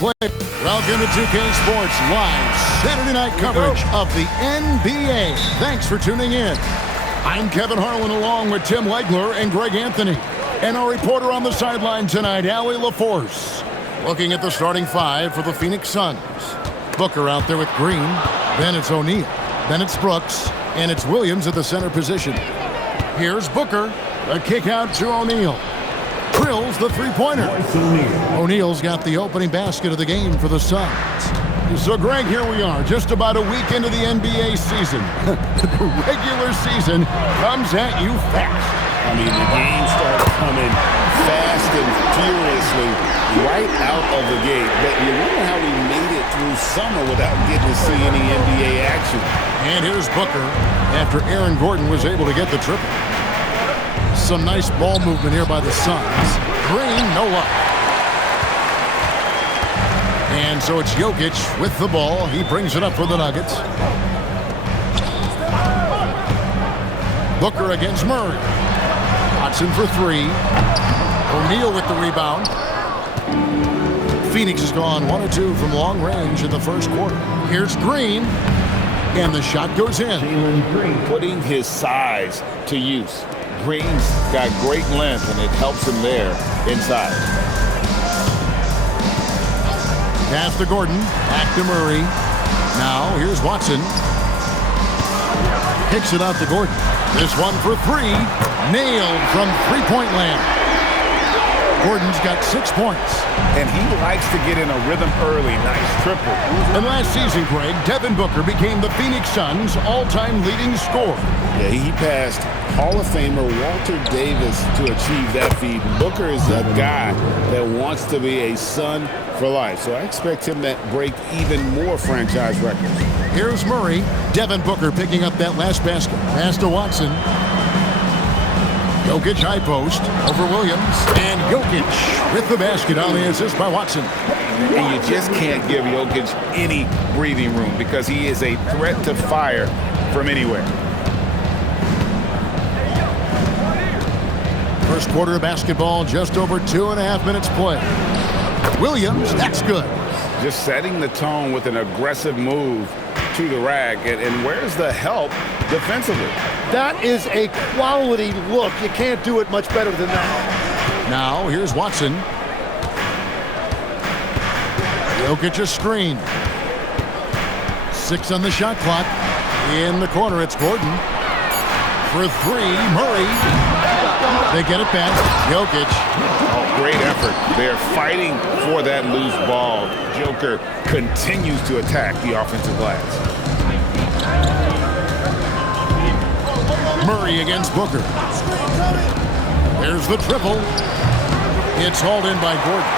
play. Welcome to 2K Sports Live Saturday night coverage of the NBA. Thanks for tuning in. I'm Kevin Harlan along with Tim Legler and Greg Anthony. And our reporter on the sideline tonight, Allie LaForce. Looking at the starting five for the Phoenix Suns. Booker out there with Green. Then it's O'Neal. Then it's Brooks. And it's Williams at the center position. Here's Booker. A kick out to O'Neal. Drills the three-pointer. O'Neal's got the opening basket of the game for the Suns. So, Greg, here we are, just about a week into the NBA season. The regular season comes at you fast. I mean, the game starts coming fast and furiously right out of the gate. But you wonder how we made it through summer without getting to see any NBA action. And here's Booker after Aaron Gordon was able to get the triple. Some nice ball movement here by the Suns. Green, no luck. And so it's Jokic with the ball. He brings it up for the Nuggets. Booker against Murray. Watson for three. O'Neal with the rebound. Phoenix has gone 1 of 2 from long range in the first quarter. Here's Green. And the shot goes in. Putting his size to use. Green's got great length, and it helps him there inside. Pass to Gordon. Back to Murray. Now, here's Watson. Kicks it out to Gordon. This one for three. Nailed from three-point land. Gordon's got 6 points. And he likes to get in a rhythm early. Nice triple. And last season, Greg, Devin Booker became the Phoenix Suns' all-time leading scorer. Yeah, he passed Hall of Famer Walter Davis to achieve that feat. Booker is a guy that wants to be a Sun for life. So I expect him to break even more franchise records. Here's Murray. Devin Booker picking up that last basket. Pass to Watson. Jokic high post over Williams. And Jokic with the basket on the assist by Watson. And you just can't give Jokic any breathing room because he is a threat to fire from anywhere. First quarter of basketball, just over 2.5 minutes play. Williams, that's good. Just setting the tone with an aggressive move to the rack. And where's the help defensively? That is a quality look. You can't do it much better than that. Now, here's Watson. Jokic a screen. 6 on the shot clock. In the corner, it's Gordon. For three, Murray. They get it back. Jokic. Oh, great effort. They're fighting for that loose ball. Joker continues to attack the offensive glass. Murray against Booker. There's the triple. It's hauled in by Gordon.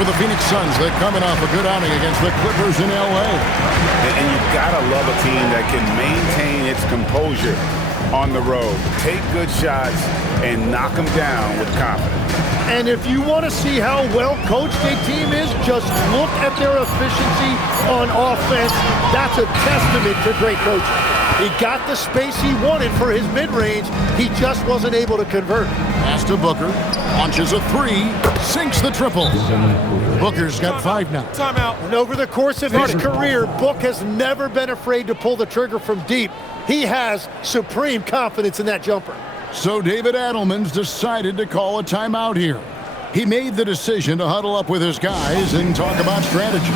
For the Phoenix Suns, they're coming off a good outing against the Clippers in L.A. And you've got to love a team that can maintain its composure on the road, take good shots, and knock them down with confidence. And if you want to see how well coached a team is, just look at their efficiency on offense. That's a testament to great coaching. He got the space he wanted for his mid-range. He just wasn't able to convert. Pass to Booker. Launches a three. Sinks the triple. Booker's got 5 now. Timeout. And over the course of his career, Book has never been afraid to pull the trigger from deep. He has supreme confidence in that jumper. So David Adelman's decided to call a timeout here. He made the decision to huddle up with his guys and talk about strategy.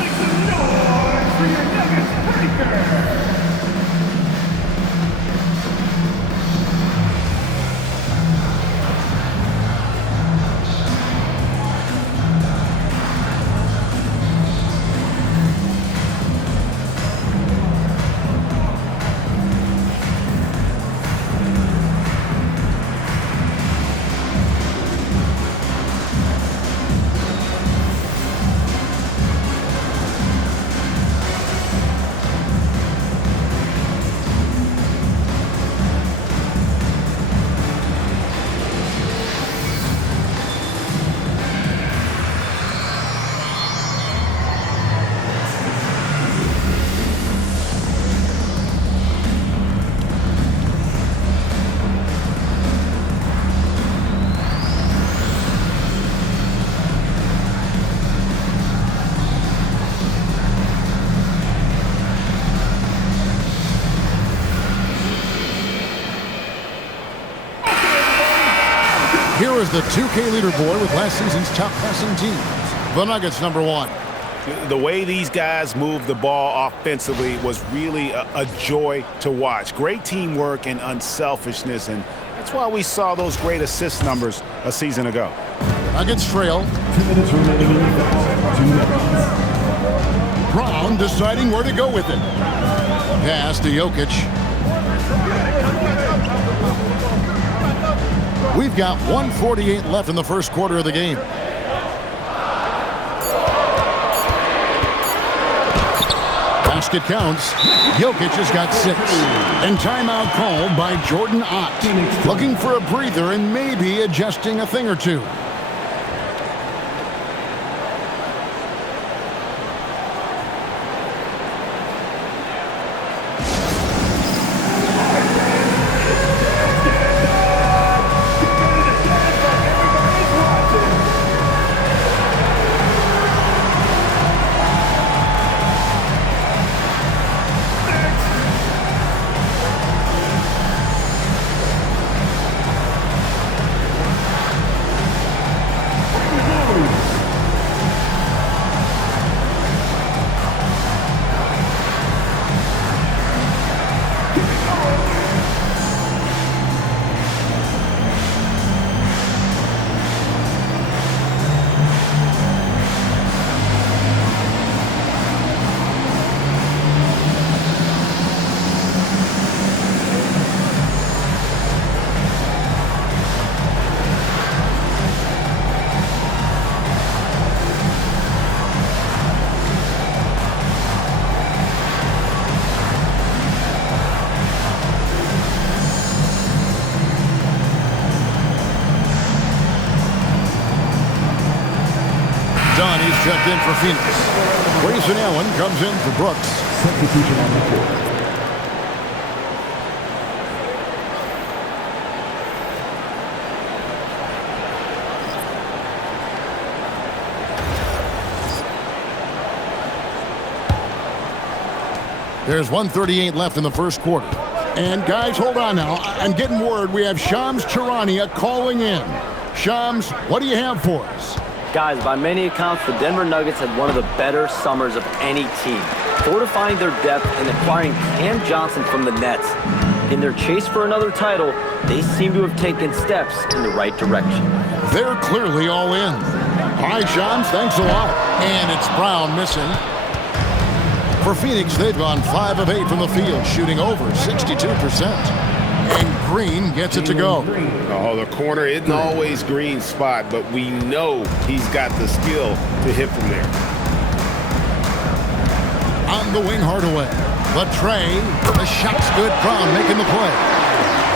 Here's the 2K leaderboard with last season's top passing teams. The Nuggets, number 1. The way these guys moved the ball offensively was really a joy to watch. Great teamwork and unselfishness, and that's why we saw those great assist numbers a season ago. Nuggets trail. 2 minutes remaining in the foul. 2 minutes. Brown deciding where to go with it. Pass to Jokic. We've got 1:48 left in the first quarter of the game. Basket counts. Jokic has got 6. And timeout called by Jordan Ott. Looking for a breather and maybe adjusting a thing or two. He's checked in for Phoenix. Grayson Allen comes in for Brooks. Substitution on the court. There's 1:38 left in the first quarter. And guys, hold on now. I'm getting word we have Shams Charania calling in. Shams, what do you have for us? Guys, by many accounts, the Denver Nuggets had one of the better summers of any team, fortifying their depth and acquiring Cam Johnson from the Nets. In their chase for another title, they seem to have taken steps in the right direction. They're clearly all in. All right, Shams, thanks a lot. And it's Brown missing. For Phoenix, they've gone 5 of 8 from the field, shooting over 62%. And Green gets it to go. Oh, the corner isn't always Green's spot, but we know he's got the skill to hit from there. On the wing, Hardaway. The tray. The shot's good. Brown making the play.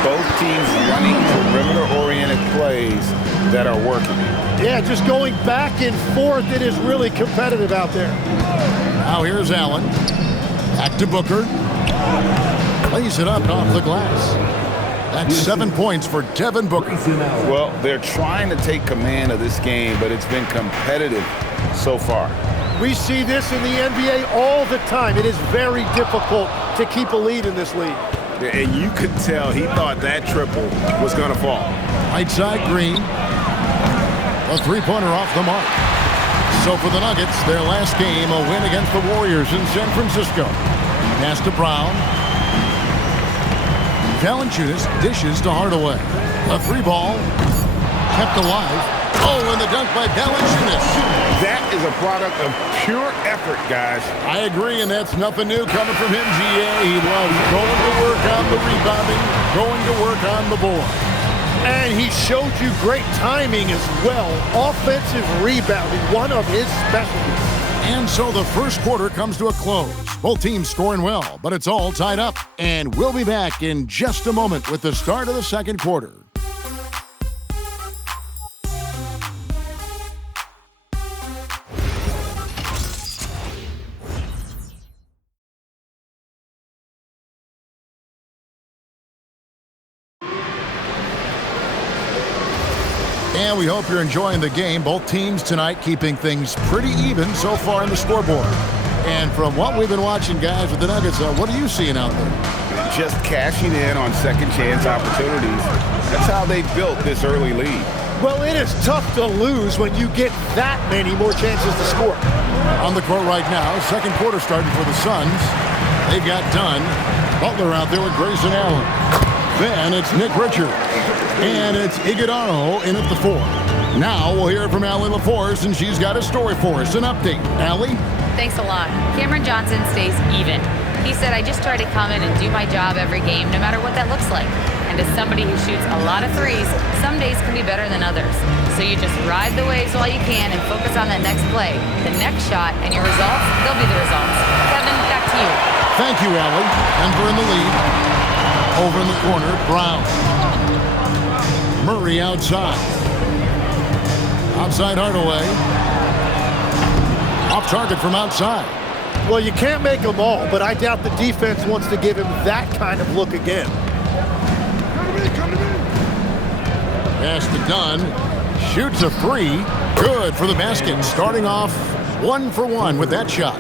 Both teams running perimeter-oriented plays that are working. Yeah, just going back and forth. It is really competitive out there. Now here's Allen. Back to Booker. Lays it up and off the glass. That's 7 points for Devin Booker. Well, they're trying to take command of this game, but it's been competitive so far. We see this in the NBA all the time. It is very difficult to keep a lead in this league. And you could tell he thought that triple was going to fall. Right side, Green. A three-pointer off the mark. So for the Nuggets, their last game, a win against the Warriors in San Francisco. Pass to Brown. Valanciunas dishes to Hardaway. A three ball kept alive. Oh, and the dunk by Valanciunas. That is a product of pure effort, guys. I agree, and that's nothing new coming from him, GA. He loves going to work on the rebounding, going to work on the board. And he showed you great timing as well. Offensive rebounding, one of his specialties. And so the first quarter comes to a close. Both teams scoring well, but it's all tied up. And we'll be back in just a moment with the start of the second quarter. And we hope you're enjoying the game. Both teams tonight keeping things pretty even so far in the scoreboard. And from what we've been watching, guys, with the Nuggets, what are you seeing out there? Just cashing in on second chance opportunities. That's how they built this early lead. Well, it is tough to lose when you get that many more chances to score. On the court right now, second quarter starting for the Suns. They've got Dunn. Butler out there with Grayson Allen. Then it's Nick Richards. And it's Iguodala in at the 4. Now we'll hear from Allie LaForce, and she's got a story for us. An update. Allie? Thanks a lot. Cameron Johnson stays even. He said, I just try to come in and do my job every game, no matter what that looks like. And as somebody who shoots a lot of threes, some days can be better than others. So you just ride the waves while you can and focus on that next play, the next shot, and your results, they'll be the results. Kevin, back to you. Thank you, Allie. Denver in the lead. Over in the corner, Brown. Murray outside. Outside Hardaway. Off target from outside. Well, you can't make them all, but I doubt the defense wants to give him that kind of look again. Pass to Dunn. Shoots a 3. Good for the basket. Starting off 1 for 1 with that shot.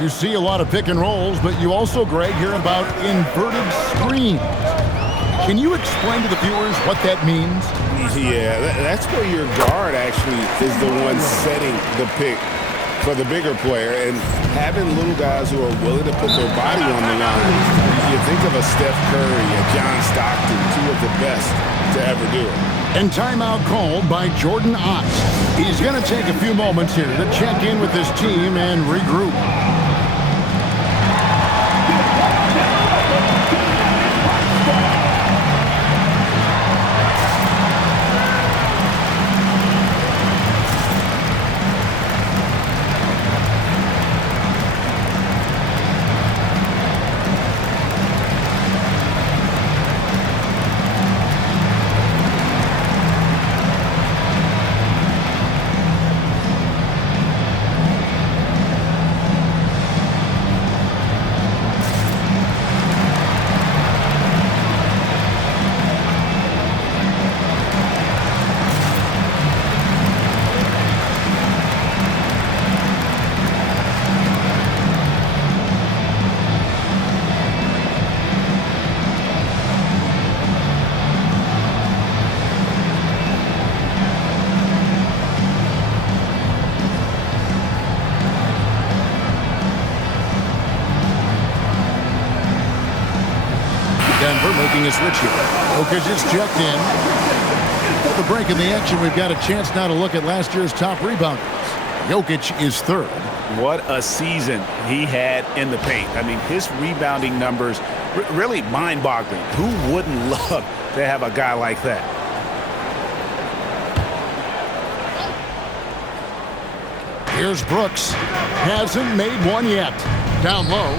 You see a lot of pick and rolls, but you also, Greg, hear about inverted screens. Can you explain to the viewers what that means? Yeah, that's where your guard actually is the one setting the pick for the bigger player, and having little guys who are willing to put their body on the line. You think of a Steph Curry, a John Stockton, 2 of the best to ever do it. And timeout called by Jordan Ott. He's going to take a few moments here to check in with his team and regroup. Denver making a switch here. Jokic is checked in. At the break in the action, we've got a chance now to look at last year's top rebounders. Jokic is 3rd. What a season he had in the paint. I mean, his rebounding numbers really mind-boggling. Who wouldn't love to have a guy like that? Here's Brooks. Hasn't made one yet. Down low.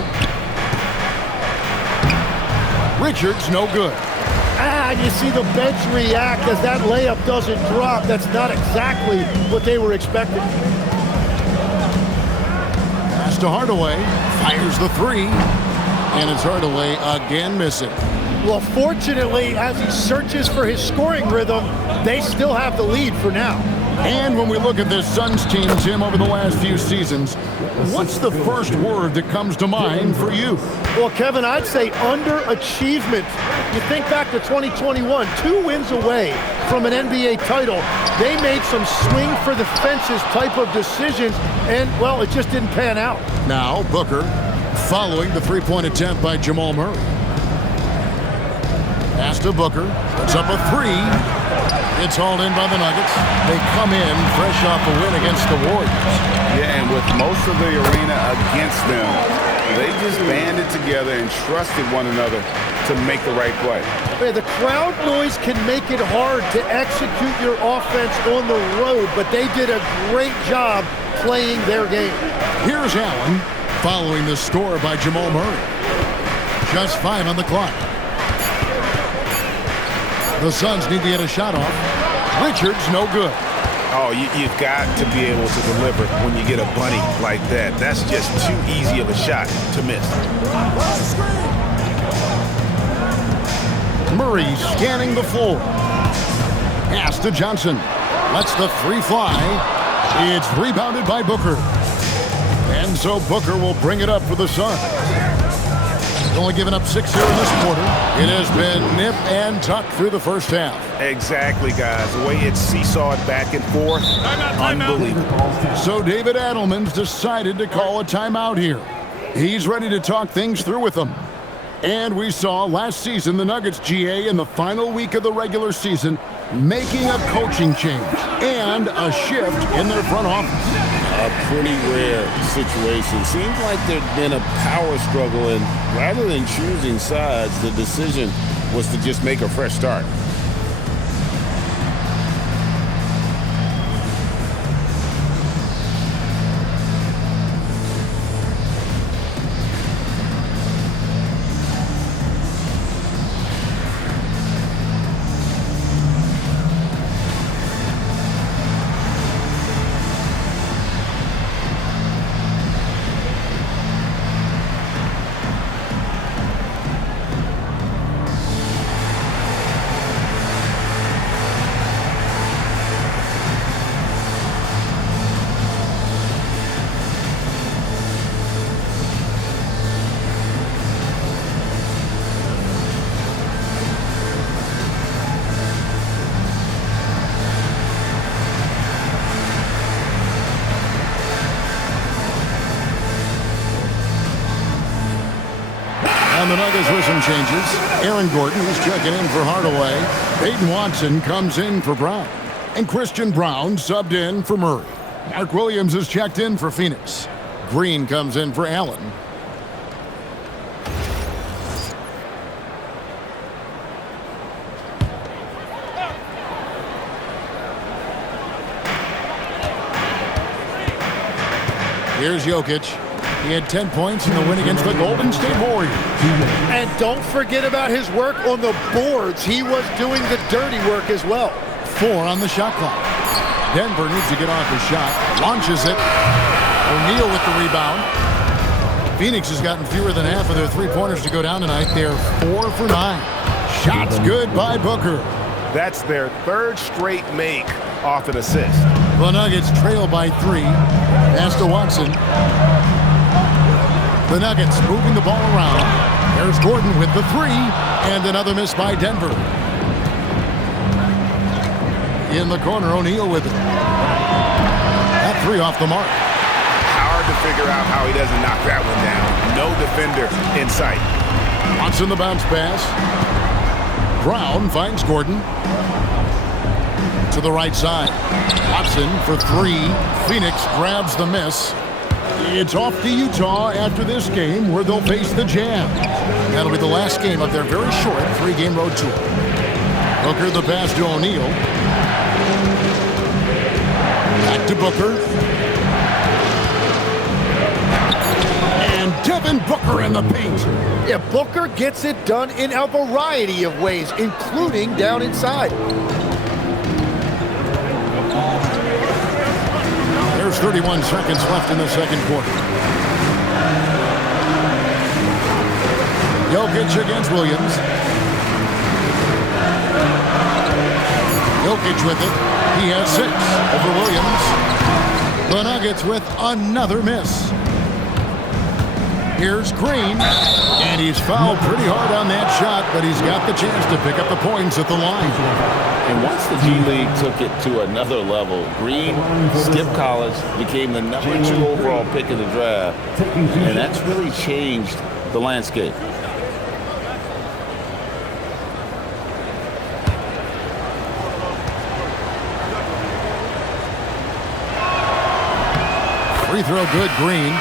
Richards, no good. You see the bench react as that layup doesn't drop. That's not exactly what they were expecting. Pass to Hardaway. Fires the 3. And it's Hardaway again missing. Well, fortunately, as he searches for his scoring rhythm, they still have the lead for now. And when we look at this Suns team, Jim, over the last few seasons, what's the first word that comes to mind for you? Well, Kevin, I'd say underachievement. You think back to 2021, 2 wins away from an NBA title. They made some swing for the fences type of decisions, and, well, it just didn't pan out. Now, Booker following the 3-point attempt by Jamal Murray. Pass to Booker. Puts up a 3. It's hauled in by the Nuggets. They come in fresh off a win against the Warriors. Yeah, and with most of the arena against them, they just banded together and trusted one another to make the right play. The crowd noise can make it hard to execute your offense on the road, but they did a great job playing their game. Here's Allen following the score by Jamal Murray. Just 5 on the clock. The Suns need to get a shot off. Richards, no good. Oh, you've got to be able to deliver when you get a bunny like that. That's just too easy of a shot to miss. Murray scanning the floor. Pass to Johnson. Lets the 3 fly. It's rebounded by Booker. And so Booker will bring it up for the Suns. Only giving up 6 here in this quarter. It has been nip and tuck through the first half. Exactly, guys. The way it's seesawed back and forth, unbelievable. So David Adelman's decided to call a timeout here. He's ready to talk things through with them. And we saw last season the Nuggets, GA, in the final week of the regular season, making a coaching change and a shift in their front office. A pretty rare situation. Seems like there'd been a power struggle, and rather than choosing sides, the decision was to just make a fresh start. And the Nuggets with some changes. Aaron Gordon is checking in for Hardaway. Peyton Watson comes in for Brown. And Christian Brown subbed in for Murray. Mark Williams is checked in for Phoenix. Green comes in for Allen. Here's Jokic. He had 10 points in the win against the Golden State Warriors. And don't forget about his work on the boards. He was doing the dirty work as well. 4 on the shot clock. Denver needs to get off his shot. Launches it. O'Neal with the rebound. Phoenix has gotten fewer than half of their three-pointers to go down tonight. They're 4 for 9. Shots good by Booker. That's their third straight make off an assist. The Nuggets trail by 3. Pass to Watson. The Nuggets moving the ball around. There's Gordon with the 3, and another miss by Denver. In the corner, O'Neal with it. That 3 off the mark. Hard to figure out how he doesn't knock that one down. No defender in sight. Watson the bounce pass. Brown finds Gordon. To the right side. Watson for 3. Phoenix grabs the miss. It's off to Utah after this game where they'll face the Jazz. That'll be the last game of their very short 3-game road tour. Booker the pass to O'Neal. Back to Booker. And Devin Booker in the paint. Yeah, Booker gets it done in a variety of ways, including down inside. There's 31 seconds left in the second quarter. Jokic against Williams. Jokic with it. He has 6 over Williams. The Nuggets with another miss. Here's Green. And he's fouled pretty hard on that shot, but he's got the chance to pick up the points at the line. And once the G League took it to another level, Green, Skip Collins became the number 2 overall pick in the draft. And that's really changed the landscape. Free throw good, Green.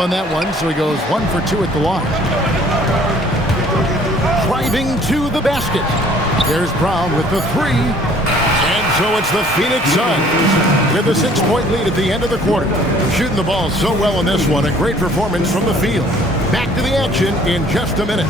On that one, so he goes 1 for 2 at the line. Driving to the basket. There's Brown with the 3. And so it's the Phoenix Suns with a 6-point lead at the end of the quarter. Shooting the ball so well in this one. A great performance from the field. Back to the action in just a minute.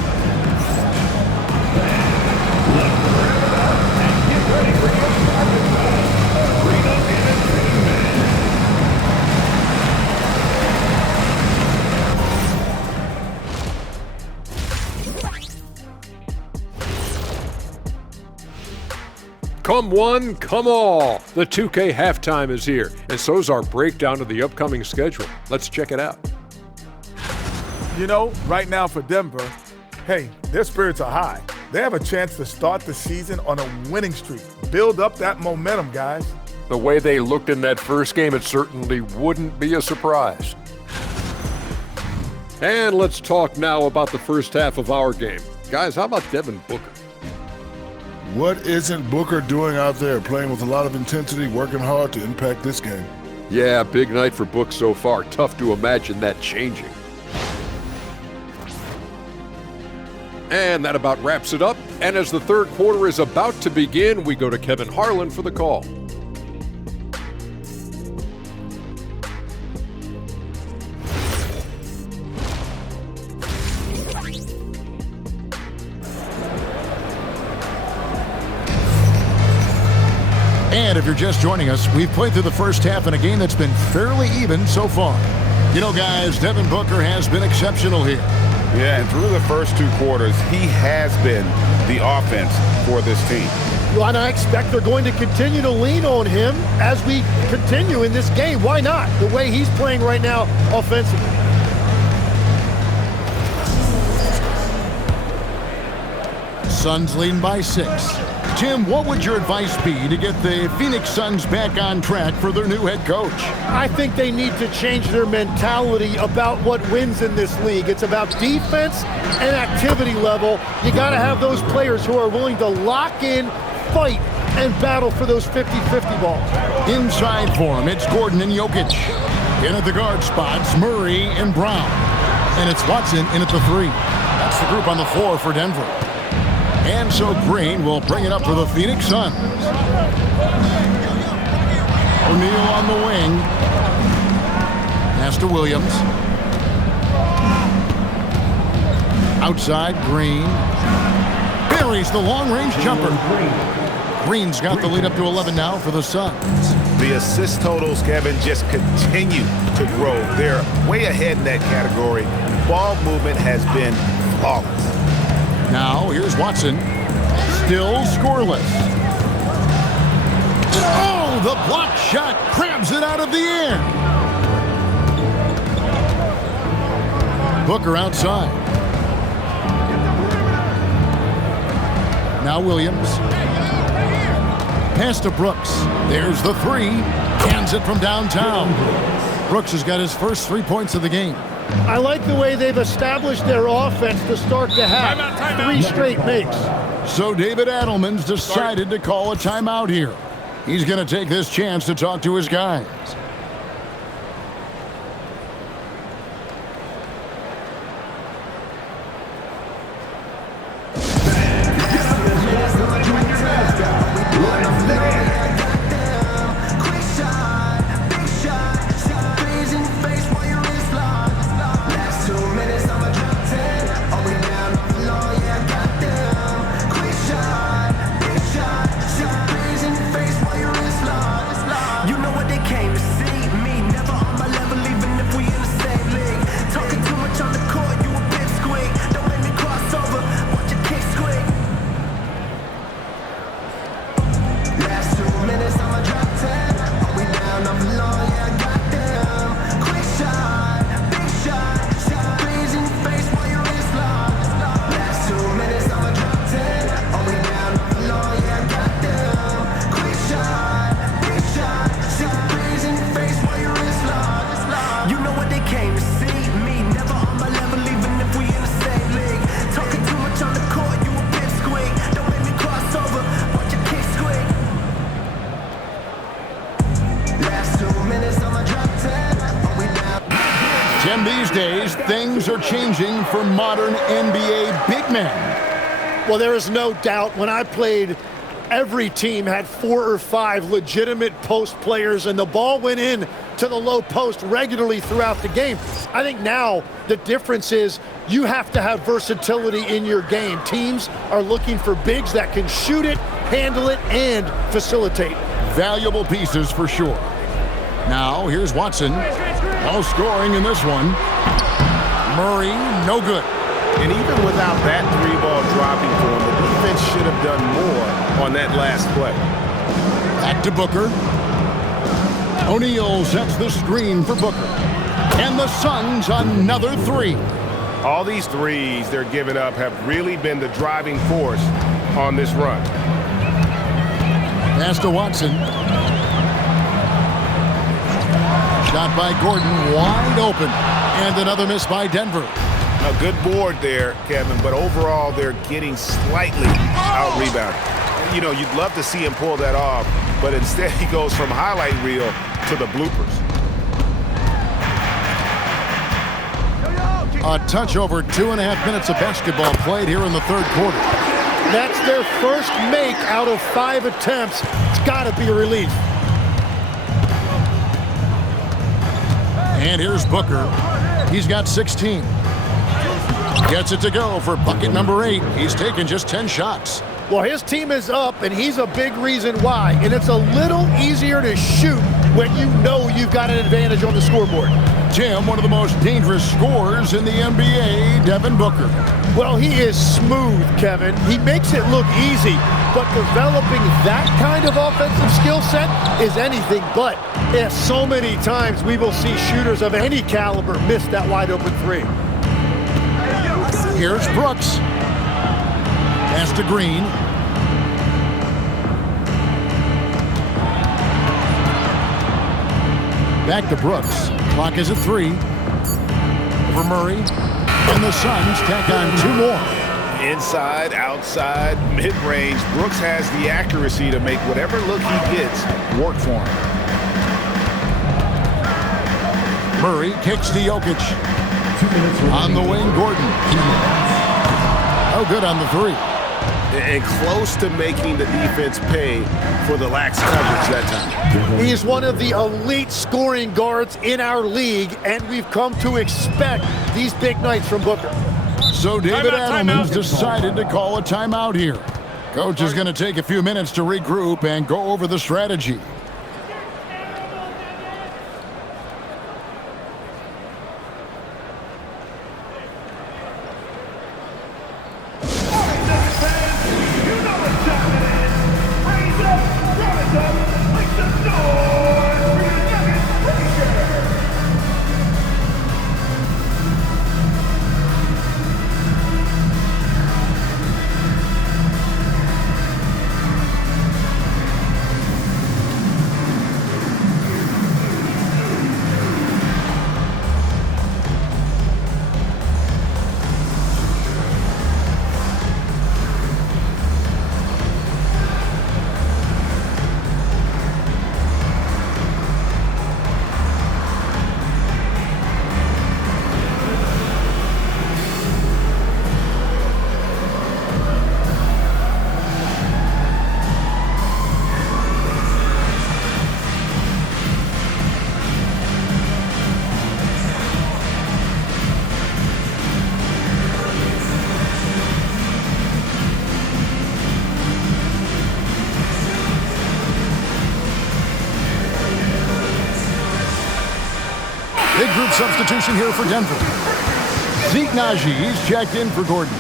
Come one, come all. The 2K halftime is here, and so's our breakdown of the upcoming schedule. Let's check it out. You know, right now for Denver, hey, their spirits are high. They have a chance to start the season on a winning streak. Build up that momentum, guys. The way they looked in that first game, it certainly wouldn't be a surprise. And let's talk now about the first half of our game. Guys, how about Devin Booker? What isn't Booker doing out there, playing with a lot of intensity, working hard to impact this game? Yeah, big night for Book so far. Tough to imagine that changing. And that about wraps it up. And as the third quarter is about to begin, we go to Kevin Harlan for the call. And if you're just joining us, we've played through the first half in a game that's been fairly even so far. You know, guys, Devin Booker has been exceptional here. Yeah, and through the first two quarters, he has been the offense for this team. Well, and I expect they're going to continue to lean on him as we continue in this game. Why not? The way he's playing right now offensively. Suns leading by 6. Tim, what would your advice be to get the Phoenix Suns back on track for their new head coach? I think they need to change their mentality about what wins in this league. It's about defense and activity level. You got to have those players who are willing to lock in, fight, and battle for those 50-50 balls. Inside for him, it's Gordon and Jokic. In at the guard spots, Murray and Brown. And it's Watson in at the 3. That's the group on the floor for Denver. And so Green will bring it up for the Phoenix Suns. O'Neal on the wing. Pass to Williams. Outside, Green. Buries the long-range jumper. Green's got the lead up to 11 now for the Suns. The assist totals, Kevin, just continue to grow. They're way ahead in that category. Ball movement has been flawless. Now, here's Watson. Still scoreless. Oh, the block shot grabs it out of the air. Booker outside. Now Williams. Pass to Brooks. There's the 3. Cans it from downtown. Brooks has got his first 3 points of the game. I like the way they've established their offense to start the half. 3 straight makes. So David Adelman's decided to call a timeout here. He's going to take this chance to talk to his guys. Tim, these days, things are changing for modern NBA big men. Well, there is no doubt when I played, every team had 4 or 5 legitimate post players, and the ball went in to the low post regularly throughout the game. I think now the difference is you have to have versatility in your game. Teams are looking for bigs that can shoot it, handle it, and facilitate. Valuable pieces for sure. Now, here's Watson. No scoring in this one. Murray, no good. And even without that 3-ball dropping for him, the defense should have done more on that last play. Back to Booker. O'Neal sets the screen for Booker. And the Suns another three. All these threes they're giving up have really been the driving force on this run. Pass to Watson. Shot by Gordon, wide open. And another miss by Denver. A good board there, Kevin, but overall they're getting slightly out-rebounded. You know, you'd love to see him pull that off, but instead he goes from highlight reel to the bloopers. A touch over 2.5 minutes of basketball played here in the third quarter. That's their first make out of 5 attempts. It's got to be a relief. And here's Booker. He's got 16. Gets it to go for bucket number 8. He's taken just 10 shots. Well, his team is up, and he's a big reason why. And it's a little easier to shoot when you know you've got an advantage on the scoreboard. Tim, one of the most dangerous scorers in the NBA, Devin Booker. Well, he is smooth, Kevin. He makes it look easy, but developing that kind of offensive skill set is anything but. Yes, so many times we will see shooters of any caliber miss that wide open three. Here's Brooks. Pass to Green. Back to Brooks. Clock is at 3. Over Murray. And the Suns tack on 2 more. Inside, outside, mid-range, Brooks has the accuracy to make whatever look he gets work for him. Murray kicks to Jokic. On the wing, Gordon. Oh, good on the 3. And close to making the defense pay for the lax coverage that time. He's one of the elite scoring guards in our league, and we've come to expect these big nights from Booker. So David Adelman's decided to call a timeout here. Coach is going to take a few minutes to regroup and go over the strategy. Big group substitution here for Denver. Zeke Najee's checked in for Gordon.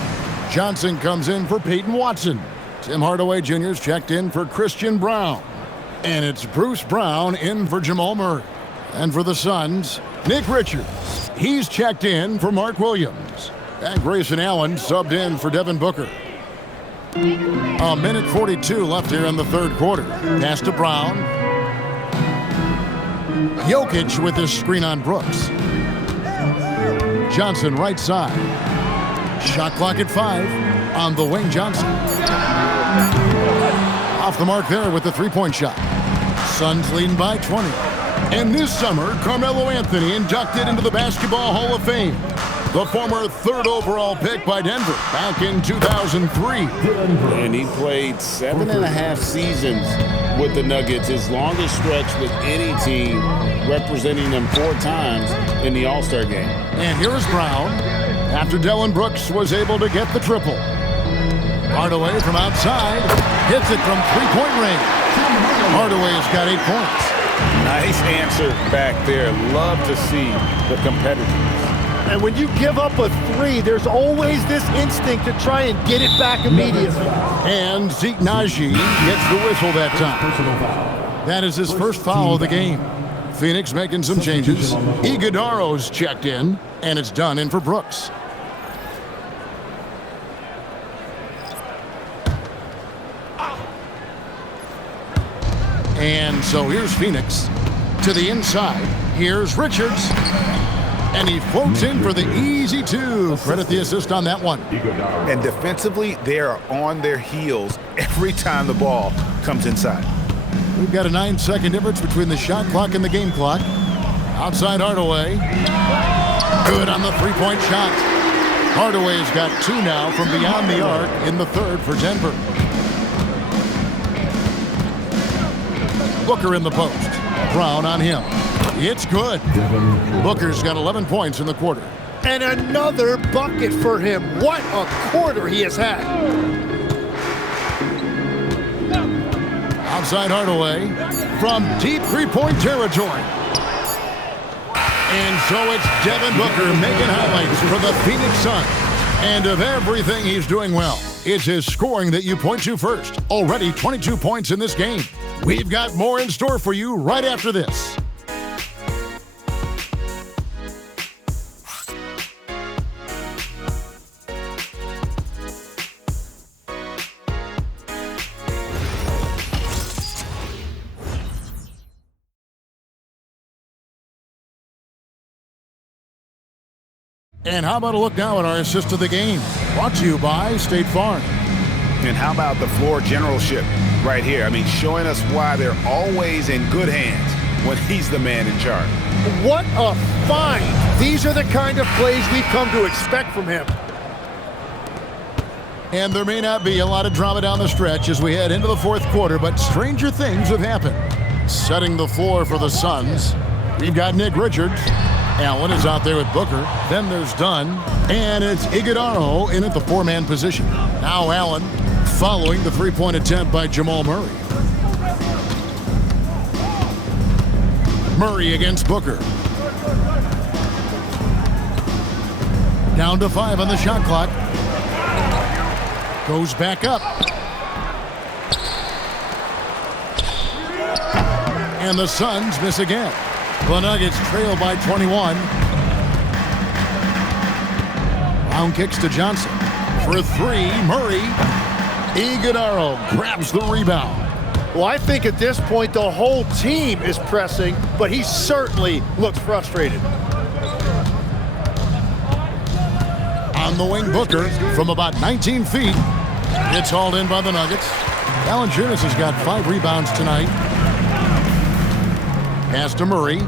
Johnson comes in for Peyton Watson. Tim Hardaway Jr.'s checked in for Christian Brown. And it's Bruce Brown in for Jamal Murray. And for the Suns, Nick Richards. He's checked in for Mark Williams. And Grayson Allen subbed in for Devin Booker. A minute 42 left here in the third quarter. Pass to Brown. Jokic with his screen on Brooks. Johnson right side. Shot clock at 5. On the wing, Johnson. Off the mark there with the three-point shot. Suns leading by 20. And this summer, Carmelo Anthony inducted into the Basketball Hall of Fame. The former 3rd overall pick by Denver back in 2003. And he played 7.5 seasons with the Nuggets, his longest stretch with any team, representing them 4 times in the All-Star game. And here's Brown after Dillon Brooks was able to get the triple. Hardaway from outside hits it from three-point range. Hardaway's got 8 points. Nice answer back there. Love to see the competitiveness. And when you give up a three, there's always this instinct to try and get it back immediately. And Zeke Nnaji gets the whistle that time. That is his first foul of the game. Phoenix making some changes. Iguodaro's checked in, and it's done in for Brooks. And so here's Phoenix to the inside. Here's Richards. And he floats in for the easy two. Credit the assist on that one. And defensively, they are on their heels every time the ball comes inside. We've got a 9-second difference between the shot clock and the game clock. Outside Hardaway. Good on the three-point shot. Hardaway's got two now from beyond the arc in the third for Denver. Booker in the post. Brown on him. It's good. Booker's got 11 points in the quarter. And another bucket for him. What a quarter he has had. Outside Hardaway from deep three-point territory. And so it's Devin Booker making highlights for the Phoenix Suns. And of everything he's doing well, it's his scoring that you point to first. Already 22 points in this game. We've got more in store for you right after this. And how about a look now at our assist of the game? Brought to you by State Farm. And how about the floor generalship right here? I mean, showing us why they're always in good hands when he's the man in charge. What a find. These are the kind of plays we've come to expect from him. And there may not be a lot of drama down the stretch as we head into the fourth quarter, but stranger things have happened. Setting the floor for the Suns, we've got Nick Richards. Allen is out there with Booker. Then there's Dunn. And it's Iguodaro in at the four-man position. Now Allen following the three-point attempt by Jamal Murray. Murray against Booker. Down to 5 on the shot clock. Goes back up. And the Suns miss again. The Nuggets trail by 21. Brown kicks to Johnson. For three, Murray. Iguodaro grabs the rebound. Well, I think at this point the whole team is pressing, but he certainly looks frustrated. On the wing, Booker from about 19 feet. It's hauled in by the Nuggets. Valanciunas has got 5 rebounds tonight. Pass to Murray.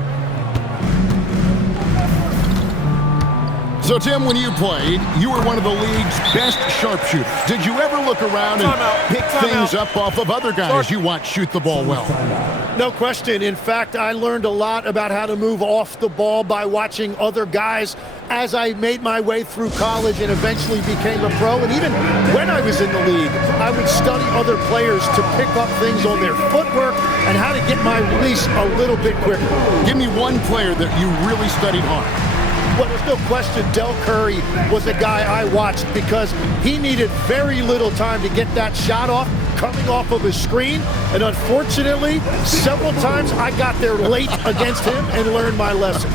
So, Tim, when you played, you were one of the league's best sharpshooters. Did you ever look around and pick things up off of other guys you watch shoot the ball well? No question. In fact, I learned a lot about how to move off the ball by watching other guys as I made my way through college and eventually became a pro. And even when I was in the league, I would study other players to pick up things on their footwork and how to get my release a little bit quicker. Give me one player that you really studied hard. Well, there's no question Del Curry was a guy I watched because he needed very little time to get that shot off coming off of his screen. And unfortunately, several times I got there late against him and learned my lesson.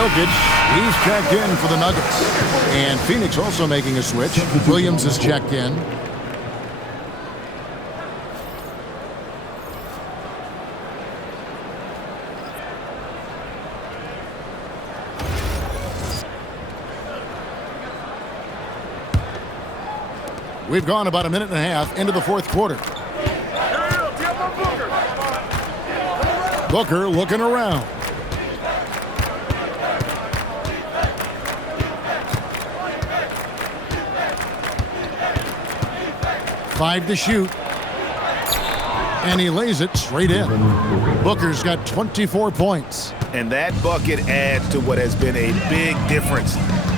Jokic, he's checked in for the Nuggets. And Phoenix also making a switch. Williams is checked in. We've gone about a minute and a half into the fourth quarter. Booker looking around. Five to shoot. And he lays it straight in. Booker's got 24 points. And that bucket adds to what has been a big difference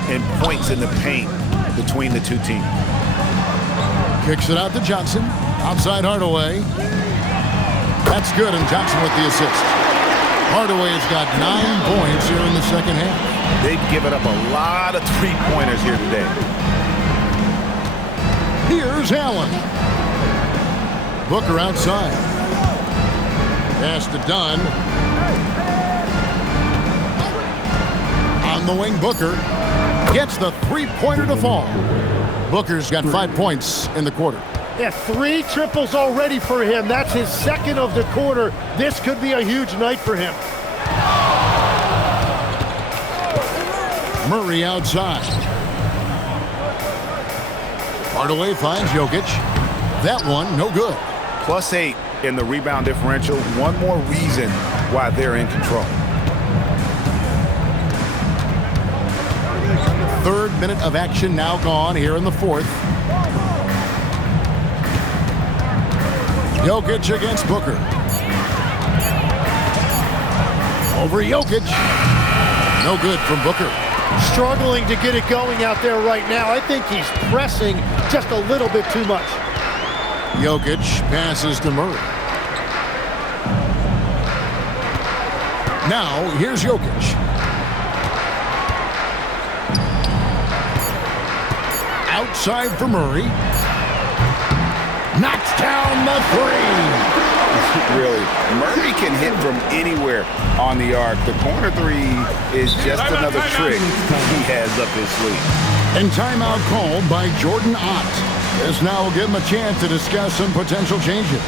in points in the paint between the two teams. Kicks it out to Johnson. Outside Hardaway. That's good, and Johnson with the assist. Hardaway's got 9 points here in the second half. They've given up a lot of three-pointers here today. Here's Allen. Booker outside. Pass to Dunn. On the wing, Booker gets the three-pointer to fall. Booker's got 5 points in the quarter. Yeah, 3 triples already for him. That's his second of the quarter. This could be a huge night for him. Murray outside. Hardaway finds Jokic. That one, no good. +8 in the rebound differential. One more reason why they're in control. Third minute of action now gone here in the fourth. Jokic against Booker. Over Jokic. No good from Booker. Struggling to get it going out there right now. I think he's pressing just a little bit too much. Jokic passes to Murray. Now, here's Jokic. Outside for Murray. Knocks down the three. Really, Murray can hit from anywhere on the arc. The corner three is just another trick he has up his sleeve. And timeout called by Jordan Ott. This now will give him a chance to discuss some potential changes.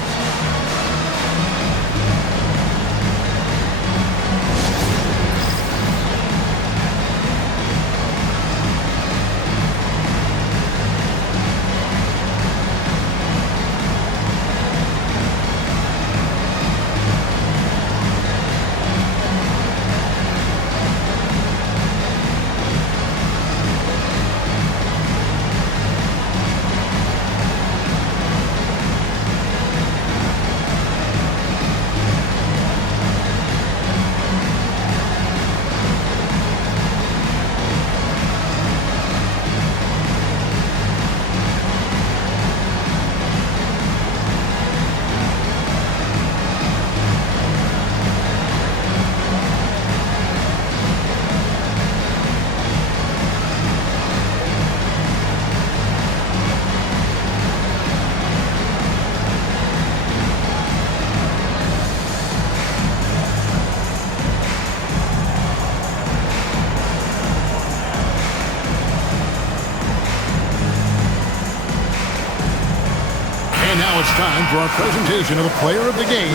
Now it's time for our presentation of the player of the game,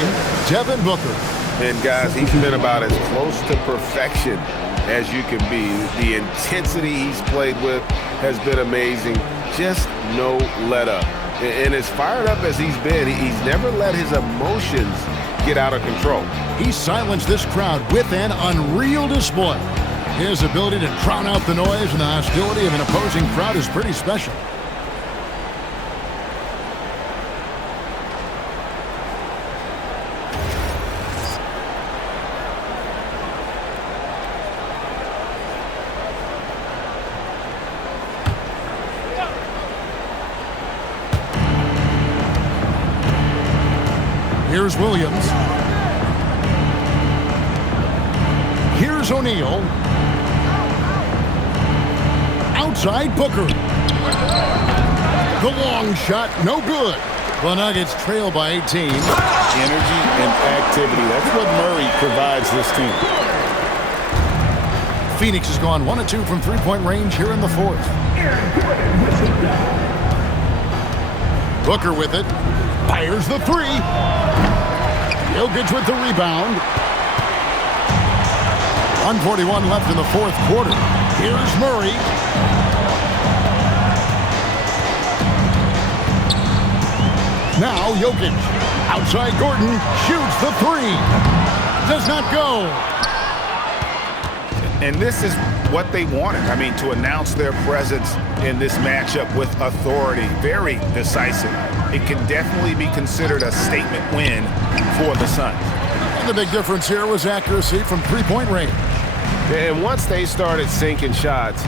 Devin Booker. And guys, he's been about as close to perfection as you can be. The intensity he's played with has been amazing. Just no let up. And as fired up as he's been, he's never let his emotions get out of control. He silenced this crowd with an unreal display. His ability to drown out the noise and the hostility of an opposing crowd is pretty special. Here's Williams. Here's O'Neal. Outside Booker. The long shot, no good. The Nuggets trail by 18. Energy and activity. That's what Murray provides this team. Phoenix has gone 1 of 2 from three-point range here in the fourth. Booker with it. Fires the three. Jokic with the rebound. 1:41 left in the fourth quarter. Here's Murray. Now Jokic. Outside Gordon. Shoots the three. Does not go. And this is what they wanted. I mean, to announce their presence in this matchup with authority. Very decisive. It can definitely be considered a statement win for the Suns. And the big difference here was accuracy from three-point range. And once they started sinking shots,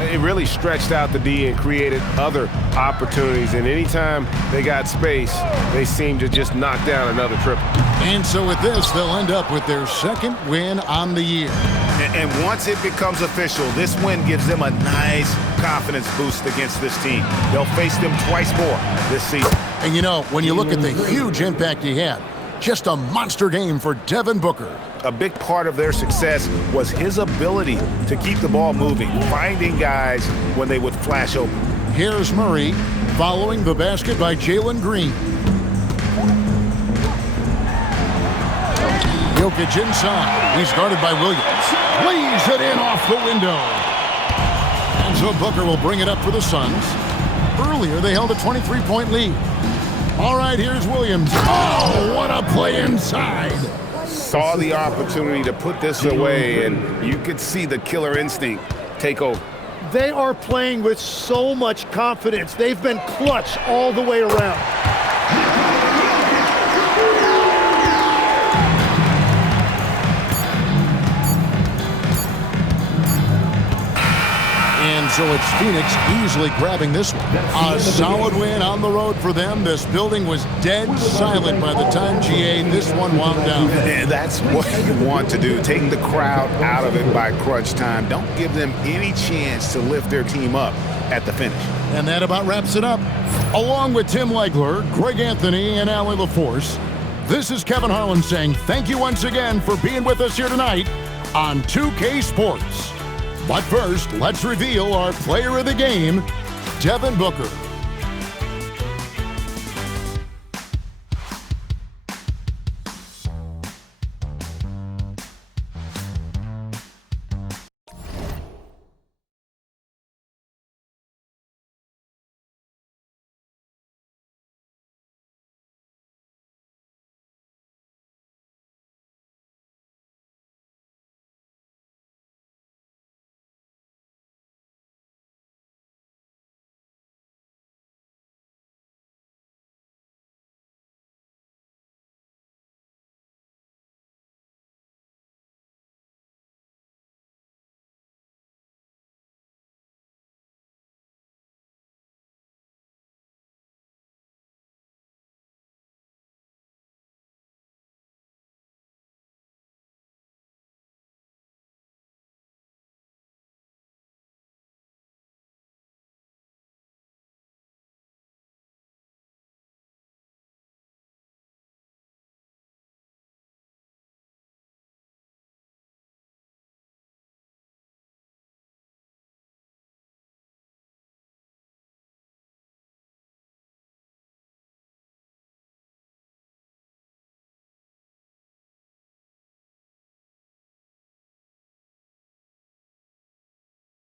it really stretched out the D and created other opportunities. And anytime they got space, they seemed to just knock down another triple. And so with this, they'll end up with their second win on the year. And once it becomes official, this win gives them a nice confidence boost against this team. They'll face them twice more this season. And you know, when you look at the huge impact he had, just a monster game for Devin Booker. A big part of their success was his ability to keep the ball moving, finding guys when they would flash open. Here's Murray following the basket by Jalen Green. Jokic inside. He's guarded by Williams. Lays it in off the window. And so Booker will bring it up for the Suns. Earlier, they held a 23-point lead. All right, here's Williams. Oh, what a play inside. Saw the opportunity to put this away, and you could see the killer instinct take over. They are playing with so much confidence. They've been clutch all the way around. And so it's Phoenix easily grabbing this one. A solid win on the road for them. This building was dead silent by the time GA this one wound down. And that's what you want to do. Take the crowd out of it by crunch time. Don't give them any chance to lift their team up at the finish. And that about wraps it up. Along with Tim Legler, Greg Anthony, and Allie LaForce, this is Kevin Harlan saying thank you once again for being with us here tonight on 2K Sports. But first, let's reveal our player of the game, Devin Booker.